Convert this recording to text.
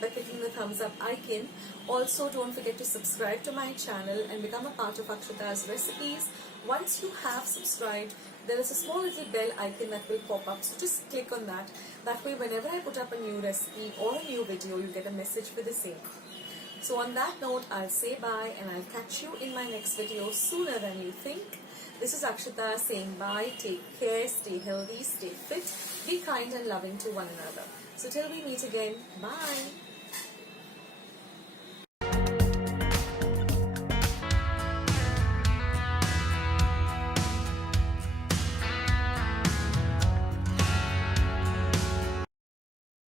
by clicking the thumbs up icon. Also, don't forget to subscribe to my channel and become a part of Akshata's recipes. Once you have subscribed, there is a small little bell icon that will pop up, so just click on that. That way, whenever I put up a new recipe or a new video, you get a message for the same. So on that note, I'll say bye and I'll catch you in my next video sooner than you think. This is Akshata saying bye, take care, stay healthy, stay fit, be kind and loving to one another. So till we meet again, bye.